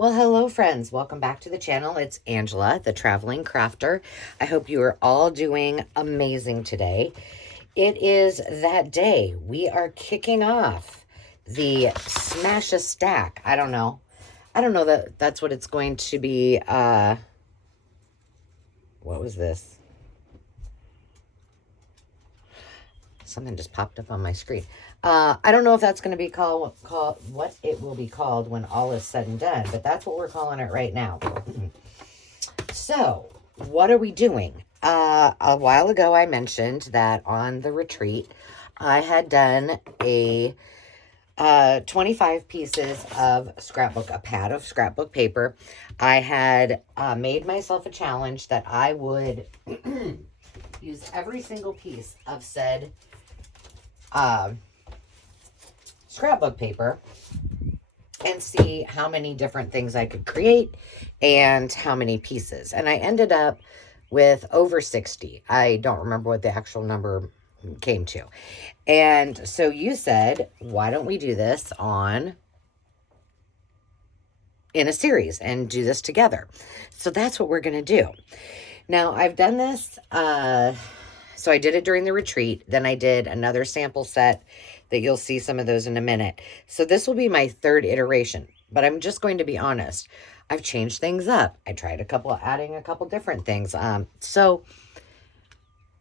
Well, hello friends. Welcome back to the channel. It's Angela, the Traveling Crafter. I hope you are all doing amazing today. It is that day. We are kicking off the Smash a Stack. I don't know that that's what it's going to be. What was this? Something just popped up on my screen. I don't know if that's going to be called what it will be called when all is said and done, but that's what we're calling it right now. So, what are we doing? A while ago, I mentioned that on the retreat, I had done a 25 pieces of scrapbook, a pad of scrapbook paper. I had made myself a challenge that I would use every single piece of said scrapbook paper and see how many different things I could create and how many pieces. And I ended up with over 60. I don't remember what the actual number came to. And so you said, why don't we do this in a series and do this together? So that's what we're going to do. Now, I've done this, so I did it during the retreat. Then I did another sample set that you'll see some of those in a minute. So this will be my third iteration, but I'm just going to be honest. I've changed things up. I tried adding a couple different things. So,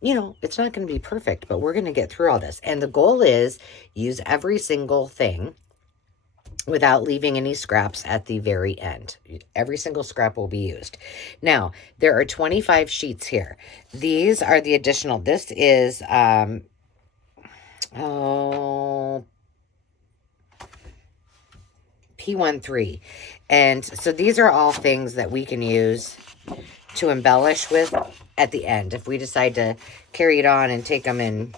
you know, it's not going to be perfect, but we're going to get through all this. And the goal is use every single thing without leaving any scraps at the very end. Every single scrap will be used. Now, there are 25 sheets here. These are the additional. This is, P13. And so these are all things that we can use to embellish with at the end. If we decide to carry it on and take them and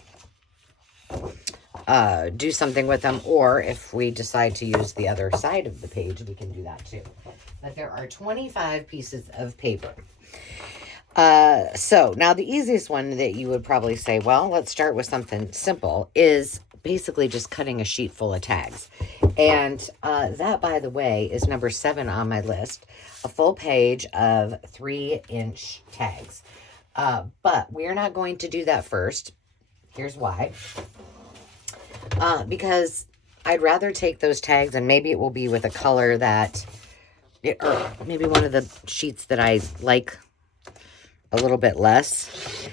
do something with them, or if we decide to use the other side of the page, we can do that too. But there are 25 pieces of paper. So now the easiest one that you would probably say, well, let's start with something simple, is basically just cutting a sheet full of tags. And that, by the way, is number 7 on my list, a full page of 3-inch tags. But we're not going to do that first. Here's why. Because I'd rather take those tags, and maybe it will be with a color that, or maybe one of the sheets that I like a little bit less.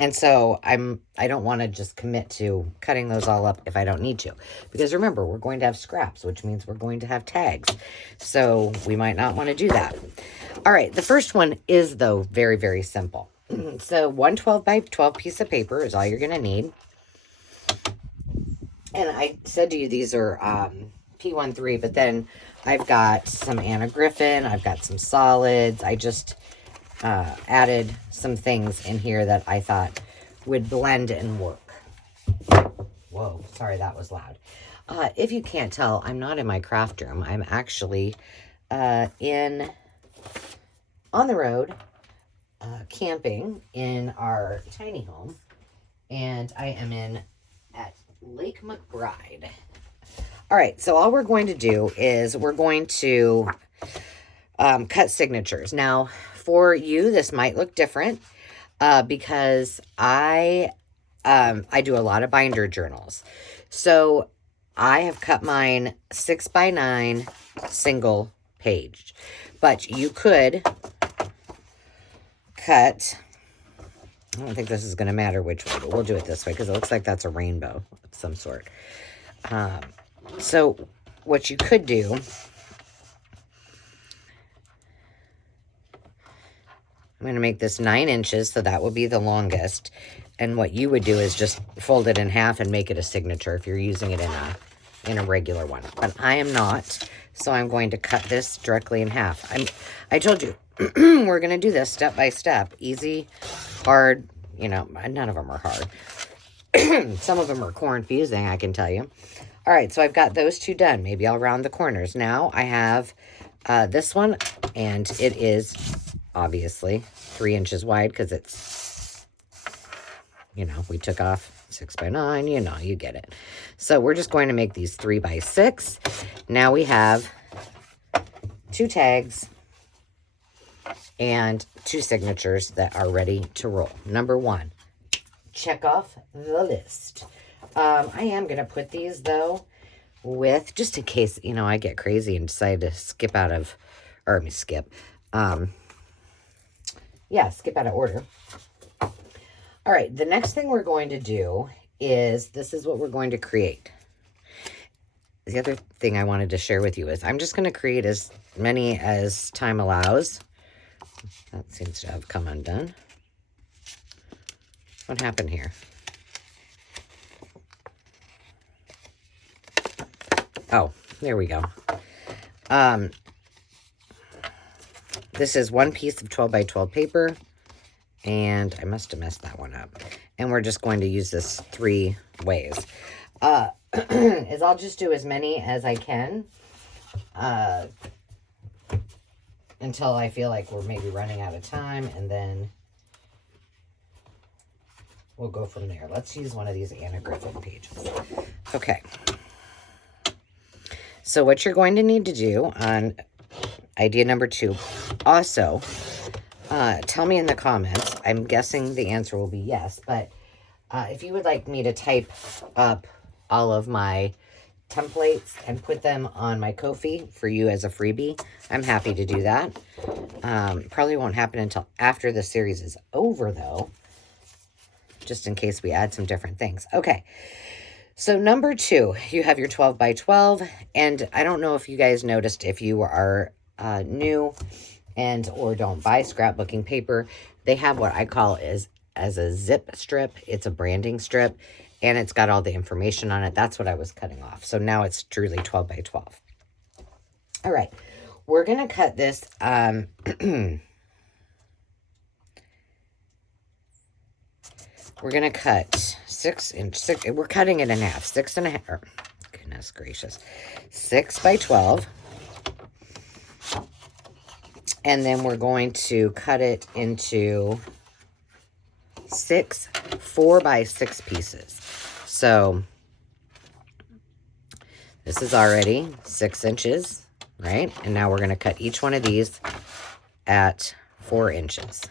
And so I don't want to just commit to cutting those all up if I don't need to. Because remember, we're going to have scraps, which means we're going to have tags. So we might not want to do that. All right, the first one is, though, very, very simple. So 1 12 by 12 piece of paper is all you're going to need. And I said to you, these are P13, but then I've got some Anna Griffin. I've got some solids. I just added some things in here that I thought would blend and work. Whoa, sorry, that was loud. If you can't tell, I'm not in my craft room. I'm actually on the road, camping in our tiny home. And I am at Lake McBride. All right, so all we're going to do is we're going to cut signatures. Now, for you, this might look different because I do a lot of binder journals. So I have cut mine 6 by 9 single page, but you could cut. I don't think this is going to matter which way, but we'll do it this way because it looks like that's a rainbow of some sort. So what you could do, I'm going to make this 9 inches, so that will be the longest. And what you would do is just fold it in half and make it a signature if you're using it in a regular one. But I am not, so I'm going to cut this directly in half. I told you, we're going to do this step by step. Easy, hard, you know, none of them are hard. Some of them are confusing, I can tell you. All right, so I've got those 2 done. Maybe I'll round the corners. Now I have this one, and it is obviously 3 inches wide because it's, you know, we took off 6 by 9, you know, you get it. So we're just going to make these 3 by 6. Now we have 2 tags, and 2 signatures that are ready to roll. Number 1, check off the list. I am going to put these, though, with, just in case, you know, I get crazy and decide to skip out of, or let me skip. Yeah, skip out of order. All right, the next thing we're going to do is, this is what we're going to create. The other thing I wanted to share with you is I'm just going to create as many as time allows. That seems to have come undone. What happened here? Oh, there we go. This is 1 piece of 12 by 12 paper, and I must have messed that one up. And we're just going to use this 3 ways. Is I'll just do as many as I can until I feel like we're maybe running out of time, and then we'll go from there. Let's use one of these anaglyphic pages. Okay. So what you're going to need to do on idea number 2, also, tell me in the comments. I'm guessing the answer will be yes, but if you would like me to type up all of my templates and put them on my Ko-fi for you as a freebie, I'm happy to do that. Probably won't happen until after the series is over, though, just in case we add some different things. Okay, so number 2, you have your 12 by 12, and I don't know if you guys noticed, if you are new and or don't buy scrapbooking paper, they have what I call as a zip strip. It's a branding strip, and it's got all the information on it. That's what I was cutting off. So now it's truly 12 by 12. All right, we're going to cut this. We're going to cut 6 inch. We're cutting it in half. 6.5. Goodness gracious. 6 by 12. And then we're going to cut it into 6 4 by 6 pieces. So this is already 6 inches, right? And now we're going to cut each one of these at 4 inches.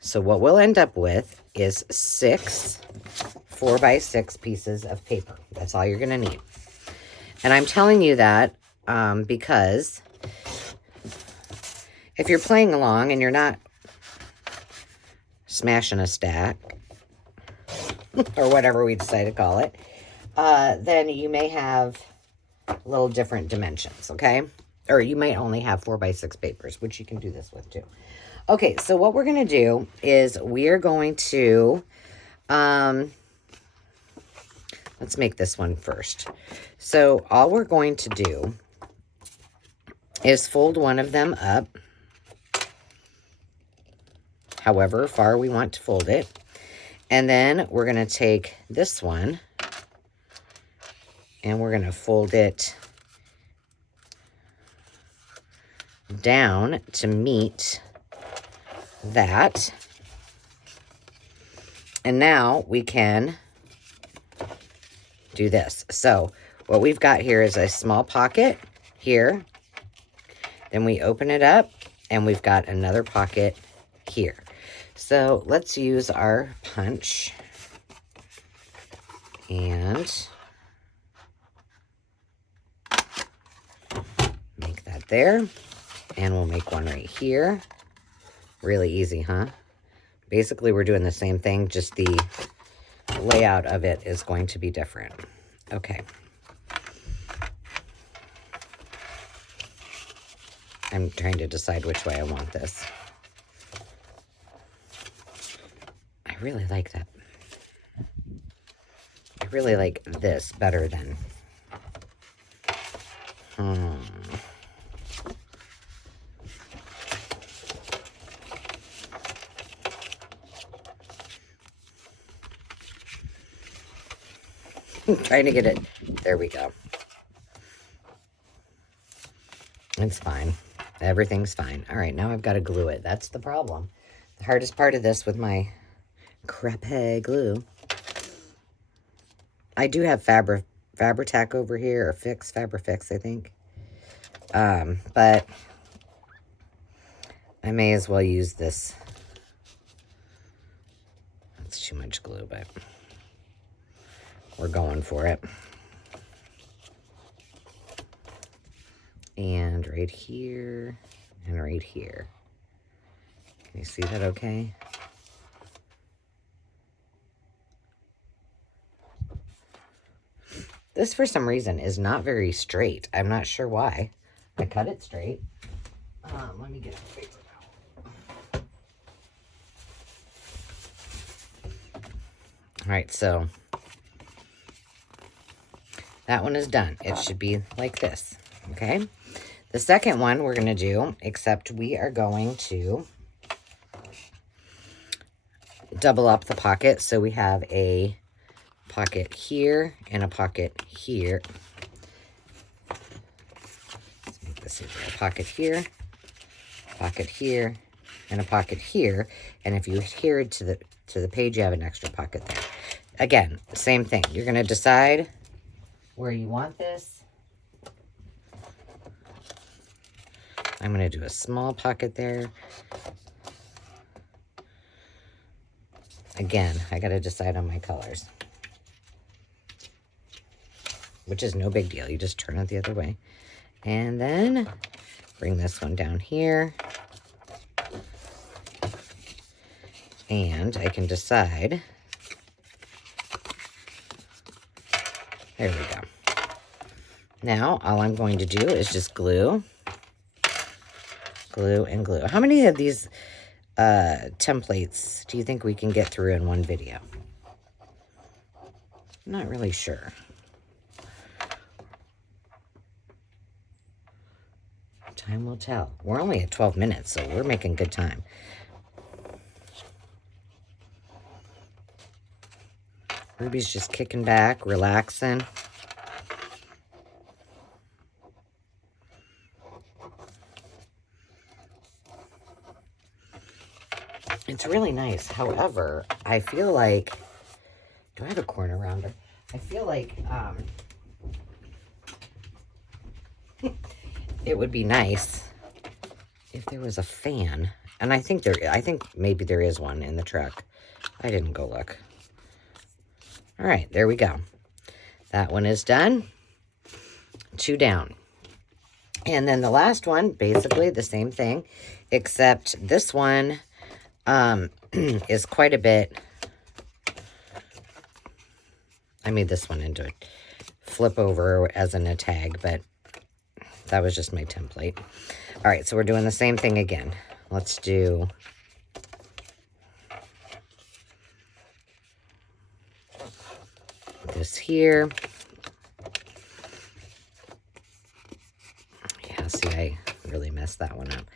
So what we'll end up with is 6 4 by 6 pieces of paper. That's all you're going to need. And I'm telling you that because if you're playing along and you're not smashing a stack, or whatever we decide to call it, then you may have little different dimensions, okay? Or you might only have 4 by 6 papers, which you can do this with too. Okay, so what we're going to do is we're going to, let's make this one first. So all we're going to do is fold one of them up, however far we want to fold it. And then we're going to take this one and we're going to fold it down to meet that. And now we can do this. So what we've got here is a small pocket here. Then we open it up and we've got another pocket here. So let's use our punch and make that there. And we'll make one right here. Really easy, huh? Basically, we're doing the same thing, just the layout of it is going to be different. Okay. I'm trying to decide which way I want this. I really like that. I really like this better than... I'm trying to get it. There we go. It's fine. Everything's fine. All right, now I've got to glue it. That's the problem. The hardest part of this with my crappy glue. I do have Fabri-Tac over here, or Fabrifix, I think. But I may as well use this. That's too much glue, but we're going for it. And right here, and right here. Can you see that okay? This, for some reason, is not very straight. I'm not sure why. I cut it straight. Let me get the paper out. All right, so that one is done. It should be like this, okay? The second one we're going to do, except we are going to double up the pocket. So we have a pocket here and a pocket here. Let's make this easier. A pocket here, and a pocket here. And if you adhere to the page, you have an extra pocket there. Again, same thing. You're going to decide where you want this. I'm going to do a small pocket there. Again, I got to decide on my colors, which is no big deal. You just turn it the other way. And then bring this one down here. And I can decide. There we go. Now, all I'm going to do is just glue, and glue. How many of these templates do you think we can get through in one video? I'm not really sure. Time will tell. We're only at 12 minutes, so we're making good time. Ruby's just kicking back, relaxing. It's really nice. However, I feel like, do I have a corner rounder? I feel like it would be nice if there was a fan. And I think maybe there is one in the truck. I didn't go look. All right, there we go. That one is done. 2 down. And then the last one, basically the same thing, except this one is quite a bit. I made this one into a flip over as in a tag, but that was just my template. All right, so we're doing the same thing again. Let's do this here. Yeah, see, I really messed that one up.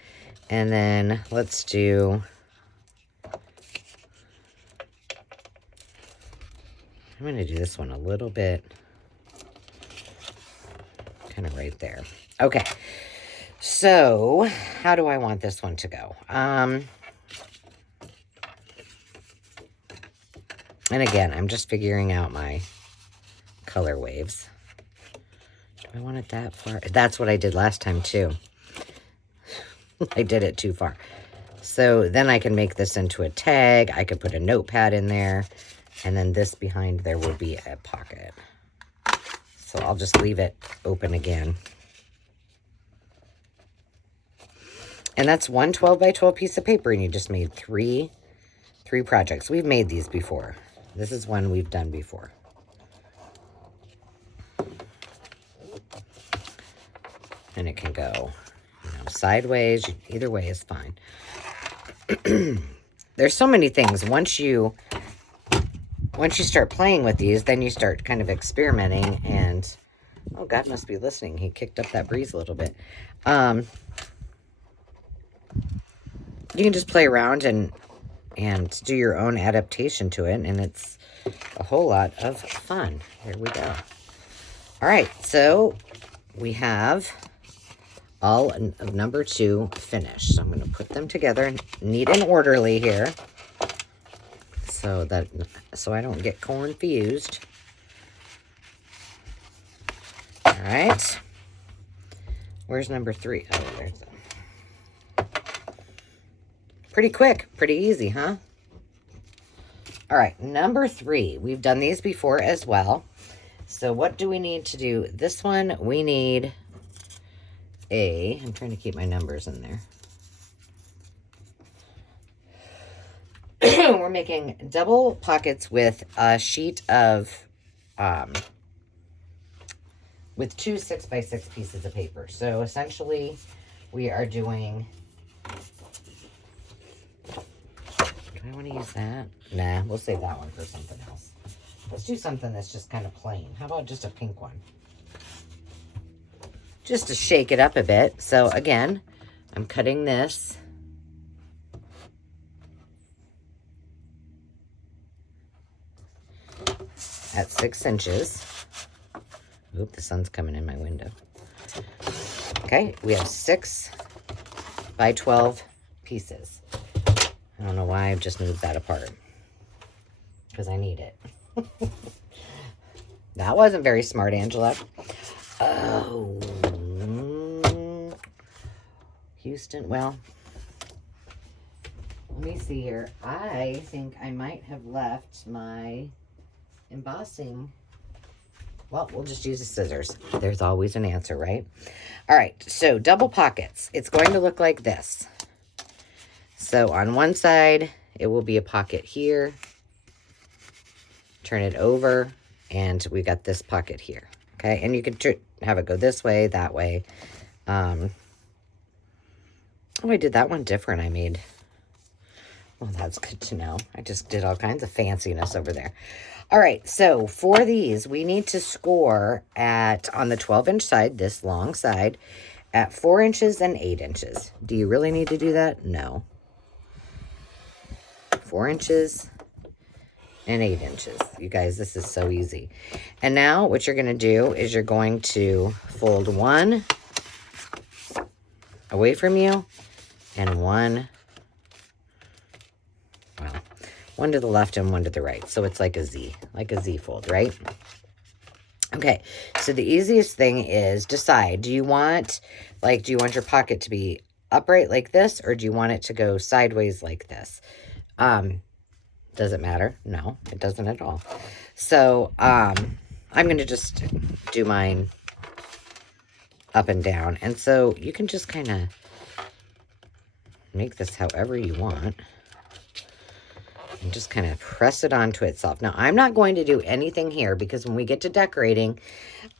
And then let's do, I'm going to do this one a little bit, kind of right there. Okay, so how do I want this one to go? And again, I'm just figuring out my color waves. Do I want it that far? That's what I did last time too. I did it too far. So then I can make this into a tag. I could put a notepad in there. And then this behind there will be a pocket. So I'll just leave it open again. And that's one 12 by 12 piece of paper. And you just made three projects. We've made these before. This is one we've done before. And it can go, sideways. Either way is fine. There's so many things. Once you start playing with these, then you start kind of experimenting. And oh, God must be listening. He kicked up that breeze a little bit. You can just play around and do your own adaptation to it, and it's a whole lot of fun. Here we go. All right, so we have all of number 2 finished. So I'm going to put them together neat and orderly here so I don't get confused. All right. Where's number 3? Oh, there's pretty quick, pretty easy, huh? All right, number 3. We've done these before as well. So what do we need to do? This one, we need I'm trying to keep my numbers in there. We're making double pockets with a sheet of, with 2 6x6 pieces of paper. So essentially, we are doing, do I want to use that? Nah, we'll save that one for something else. Let's do something that's just kind of plain. How about just a pink one? Just to shake it up a bit. So again, I'm cutting this. At 6 inches. Oop, the sun's coming in my window. Okay, we have 6 by 12 pieces. I don't know why I've just moved that apart. Because I need it. That wasn't very smart, Angela. Oh. Houston, well, let me see here. I think I might have left my embossing. Well, we'll just use the scissors. There's always an answer, right? All right, so double pockets. It's going to look like this. So on one side, it will be a pocket here. Turn it over, and we got this pocket here. Okay, and you can have it go this way, that way. Oh, I did that one different. I made. Well, that's good to know. I just did all kinds of fanciness over there. All right, so for these, we need to score on the 12-inch side, this long side, at 4 inches and 8 inches. Do you really need to do that? No. 4 inches and 8 inches. You guys, this is so easy. And now what you're going to do is you're going to fold one away from you and one to the left and one to the right. So it's like a Z fold, right? Okay, so the easiest thing is decide, do you want your pocket to be upright like this, or do you want it to go sideways like this? Does it matter? No, it doesn't at all. So, I'm going to just do mine up and down. And so you can just kind of make this however you want. And just kind of press it onto itself. Now, I'm not going to do anything here because when we get to decorating,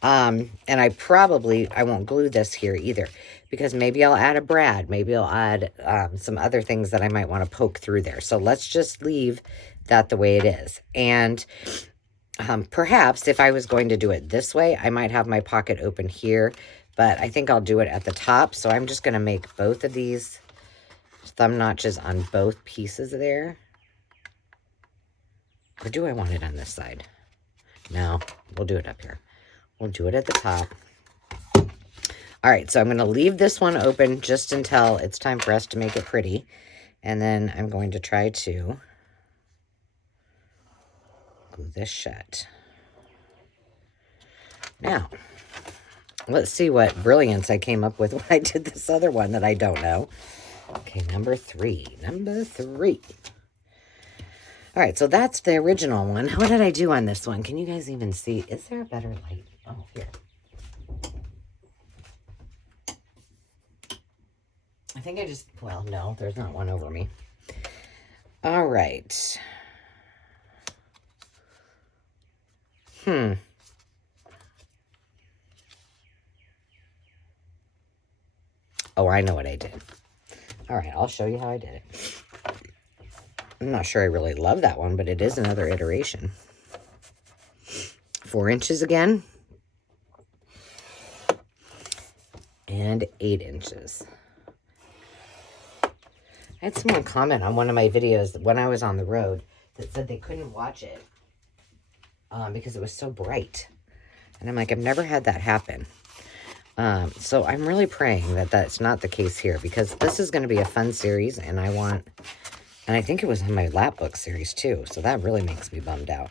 and I won't glue this here either, because maybe I'll add a brad. Maybe I'll add some other things that I might want to poke through there. So let's just leave that the way it is. And perhaps if I was going to do it this way, I might have my pocket open here, but I think I'll do it at the top. So I'm just going to make both of these thumb notches on both pieces there. Or do I want it on this side? No, we'll do it up here. We'll do it at the top. All right, so I'm going to leave this one open just until it's time for us to make it pretty. And then I'm going to try to glue this shut. Now, let's see what brilliance I came up with when I did this other one that I don't know. Okay, number 3. Number 3. All right, so that's the original one. What did I do on this one? Can you guys even see? Is there a better light? Oh, here. I think I just, well, no, there's not one over me. All right. Oh, I know what I did. All right, I'll show you how I did it. I'm not sure I really love that one, but it is another iteration. 4 inches again. And 8 inches. I had someone comment on one of my videos when I was on the road that said they couldn't watch it because it was so bright. And I'm like, I've never had that happen. So I'm really praying that that's not the case here, because this is going to be a fun series, and and I think it was in my lap book series too, so that really makes me bummed out.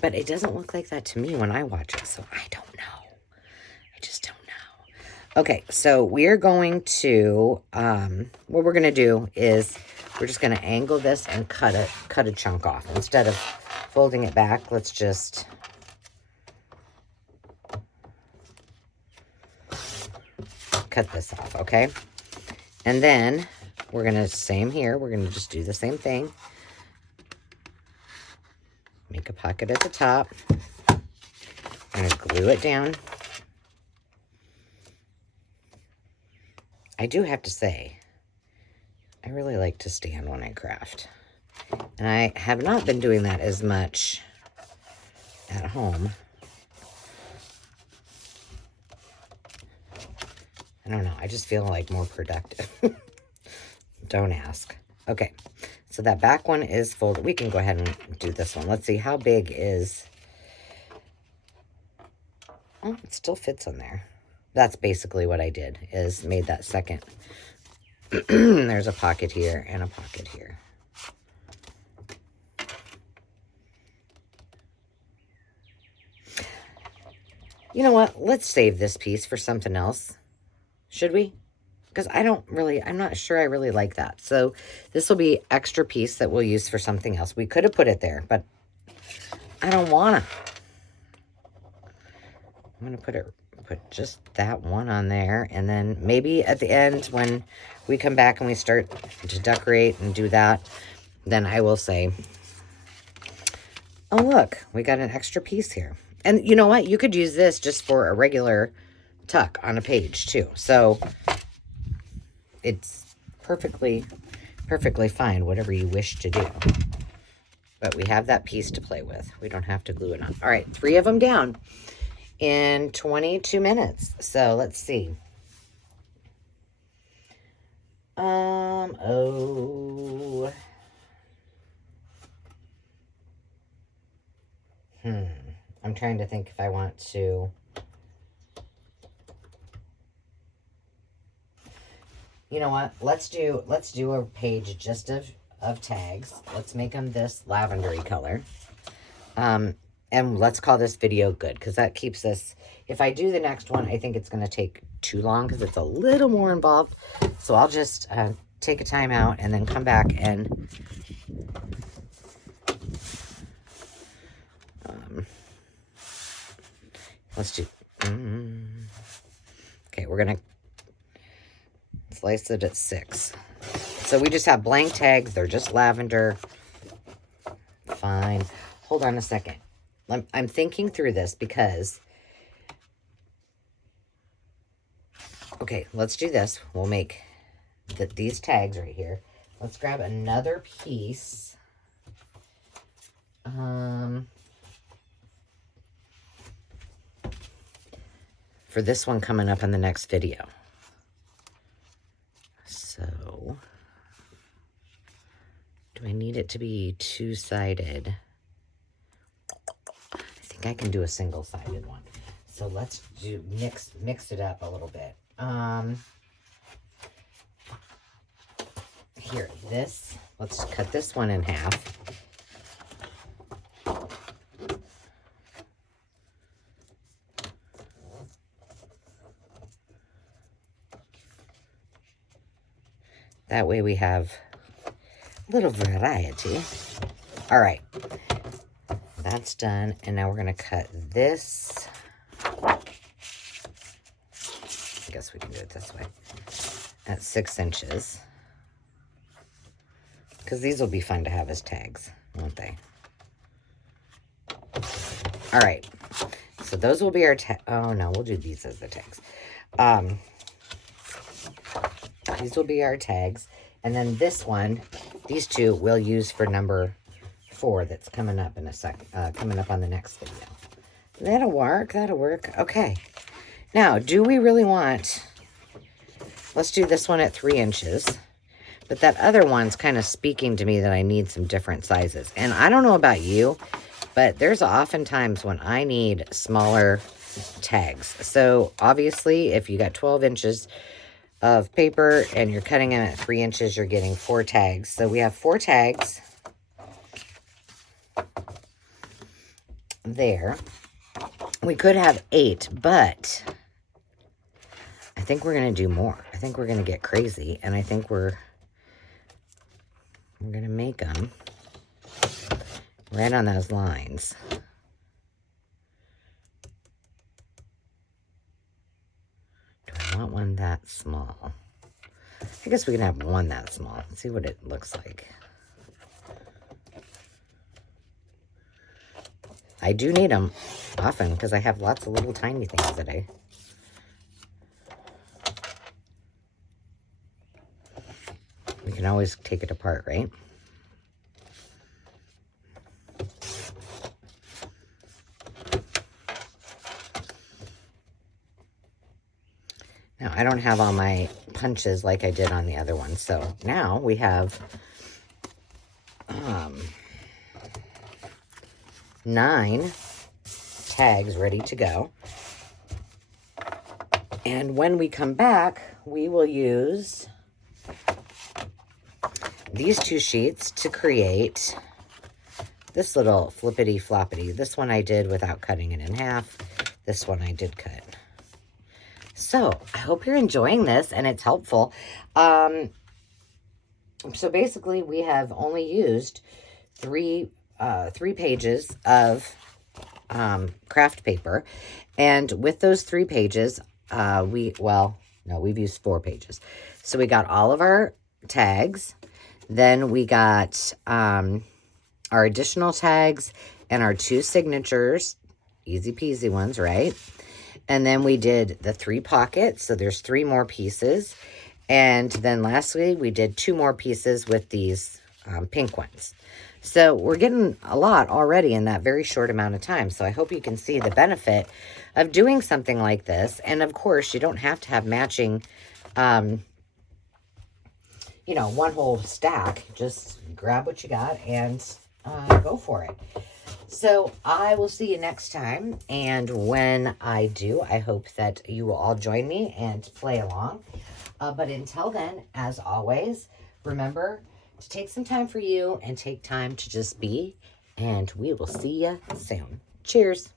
But it doesn't look like that to me when I watch it, so I don't know. I just don't know. Okay, so we're going to, what we're going to do is we're just going to angle this and cut a chunk off. Instead of folding it back, let's just cut this off, okay? And then we're going to, same here, we're going to just do the same thing. Make a pocket at the top. I'm going to glue it down. I do have to say, I really like to stand when I craft. And I have not been doing that as much at home. I don't know. I just feel like more productive. Don't ask. Okay. So that back one is folded. We can go ahead and do this one. Let's see. How big is... Oh, it still fits on there. That's basically what I did, is made that second. There's a pocket here and a pocket here. You know what? Let's save this piece for something else. Should we? Because I'm not sure I really like that. So this will be extra piece that we'll use for something else. We could have put it there, but I don't want to. I'm going to put just that one on there. And then maybe at the end when we come back and we start to decorate and do that, then I will say, oh, look, we got an extra piece here. And you know what? You could use this just for a regular tuck on a page too. So it's perfectly fine, whatever you wish to do. But we have that piece to play with. We don't have to glue it on. All right, 3 of them down in 22 minutes. So let's see. I'm trying to think if I want to. You know what? Let's do a page just of tags. Let's make them this lavendery color. And let's call this video good, because that keeps us, if I do the next one, I think it's going to take too long because it's a little more involved. So I'll just take a time out and then come back and let's do, okay, we're going to slice it at 6. So we just have blank tags. They're just lavender. Fine. Hold on a second. I'm thinking through this because, okay, let's do this. We'll make these tags right here. Let's grab another piece. For this one coming up in the next video. So, do I need it to be two-sided? I think I can do a single-sided one. So let's do mix it up a little bit. Here, let's cut this one in half. That way we have a little variety. All right, that's done. And now we're gonna cut this. I guess we can do it this way. At 6 inches. Because these will be fun to have as tags, won't they? All right, so those will be our tags. Oh no, we'll do these as the tags. These will be our tags. And then this one, these two we'll use for number 4 that's coming up in a second, coming up on the next video. That'll work, that'll work. Okay. Now, do we really want, let's do this one at 3 inches. But that other one's kind of speaking to me that I need some different sizes. And I don't know about you, but there's often times when I need smaller tags. So obviously, if you got 12 inches of paper and you're cutting them at 3 inches, you're getting 4 tags. So we have 4 tags. there. We could have 8, but I think we're going to do more. I think we're going to get crazy, and I think we're going to make them right on those lines. Do I want one that small? I guess we can have one that small. Let's see what it looks like. I do need them often because I have lots of little tiny things that we can always take it apart, right? Now, I don't have all my punches like I did on the other one. So now we have 9 tags ready to go. And when we come back, we will use these 2 sheets to create this little flippity floppity. This one I did without cutting it in half. This one I did cut. So I hope you're enjoying this and it's helpful. So basically we have only used 3 pages of craft paper, and with those 3 pages, we've used 4 pages. So we got all of our tags, then we got our additional tags and our 2 signatures, easy peasy ones, right? And then we did the 3 pockets, so there's 3 more pieces. And then lastly, we did 2 more pieces with these pink ones. So we're getting a lot already in that very short amount of time. So I hope you can see the benefit of doing something like this. And of course, you don't have to have matching, one whole stack. Just grab what you got and go for it. So I will see you next time, and when I do, I hope that you will all join me and play along. But until then, as always, remember to take some time for you and take time to just be, and we will see you soon. Cheers.